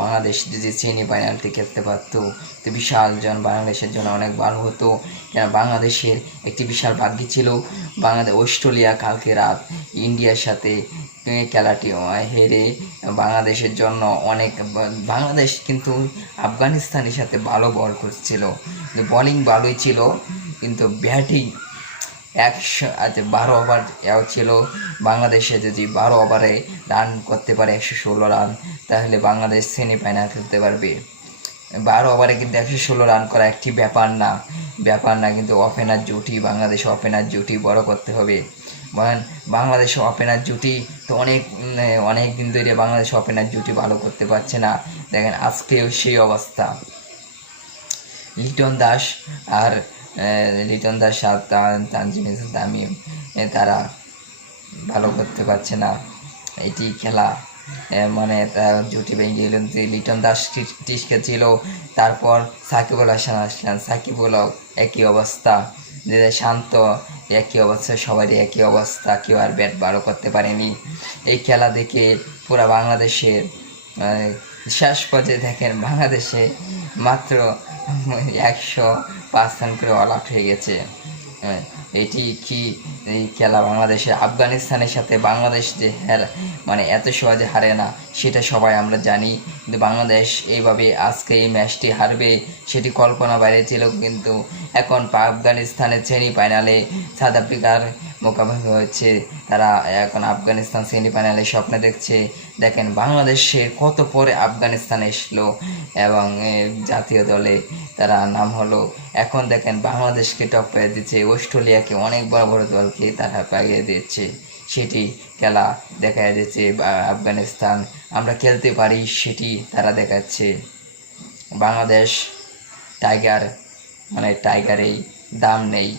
বাংলাদেশ যদি সেমি ফাইনালটি খেলতে পারতো, তো বিশাল জন বাংলাদেশের জন্য অনেক ভালো হতো। কেন বাংলাদেশের একটি বিশাল ভাগ্য ছিল, বাংলাদেশ অস্ট্রেলিয়া কালকে রাত ইন্ডিয়ার সাথে খেলাটি হেরে বাংলাদেশের জন্য অনেক বাংলাদেশ কিন্তু আফগানিস্তানের সাথে ভালো বল করছিল। বলিং ভালোই ছিল, কিন্তু ব্যাটিং একশো বারো ওভার ছিল। বাংলাদেশে যদি বারো ওভারে রান করতে পারে একশো ষোলো রান, তাহলে বাংলাদেশ সেমিফাইনাল খেলতে পারবে। বারো ওভারে কিন্তু একশো ষোলো রান করা একটি ব্যাপার না। ব্যাপার না কিন্তু ওপেনার জুটি, বাংলাদেশ ওপেনার জুটি বড় করতে হবে। বাংলাদেশ ওপেনার জুটি তো অনেক অনেক দিন ধরে বাংলাদেশ ওপেনার জুটি ভালো করতে পারছে না। দেখেন, আজকেও সেই অবস্থা। লিটন দাস আর লিটন দাস আর তা- তানজিম তামিম তারা ভালো করতে পারছে না। এটি খেলা মানে জুটি ভেঙে গেল। যে লিটন দাস টিসকে ছিল তারপর সাকিবুল হাসান আসলেন। সাকিবুল একই অবস্থা। শান্ত, একই অবস্থা, সবারই একই অবস্থা। কেউ আর ব্যাট ভালো করতে পারেনি। এই খেলা দেখে পুরা বাংলাদেশের শেষ পর্যায়ে দেখেন বাংলাদেশে মাত্র একশো রান করে অল আউট হয়ে গেছে। হ্যাঁ, এটি কি খেলা বাংলাদেশের আফগানিস্তানের সাথে বাংলাদেশ যে হার মানে এত সহজে হারে না সেটা সবাই আমরা জানি। কিন্তু বাংলাদেশ এইভাবে আজকে এই ম্যাচটি হারবে সেটি কল্পনা বাইরে ছিল কিন্তু এখন আফগানিস্তানের সেমি ফাইনালে সাউথ আফ্রিকার মোকাবিলা হচ্ছে তারা এখন আফগানিস্তান সেমিফাইনালে স্বপ্ন দেখছে। দেখেন বাংলাদেশের কত পরে আফগানিস্তান এসলো এবং জাতীয় দলে তারা নাম হলো। এখন দেখেন, বাংলাদেশকে টপকে দিচ্ছে। অস্ট্রেলিয়াকে অনেক বড় বড় দলকে তারা পাইয়ে দিচ্ছে। সেটি খেলা দেখা যাচ্ছে আফগানিস্তান। আমরা খেলতে পারি, সেটি তারা দেখাচ্ছে। বাংলাদেশ টাইগার মানে টাইগারেই দাম নেই।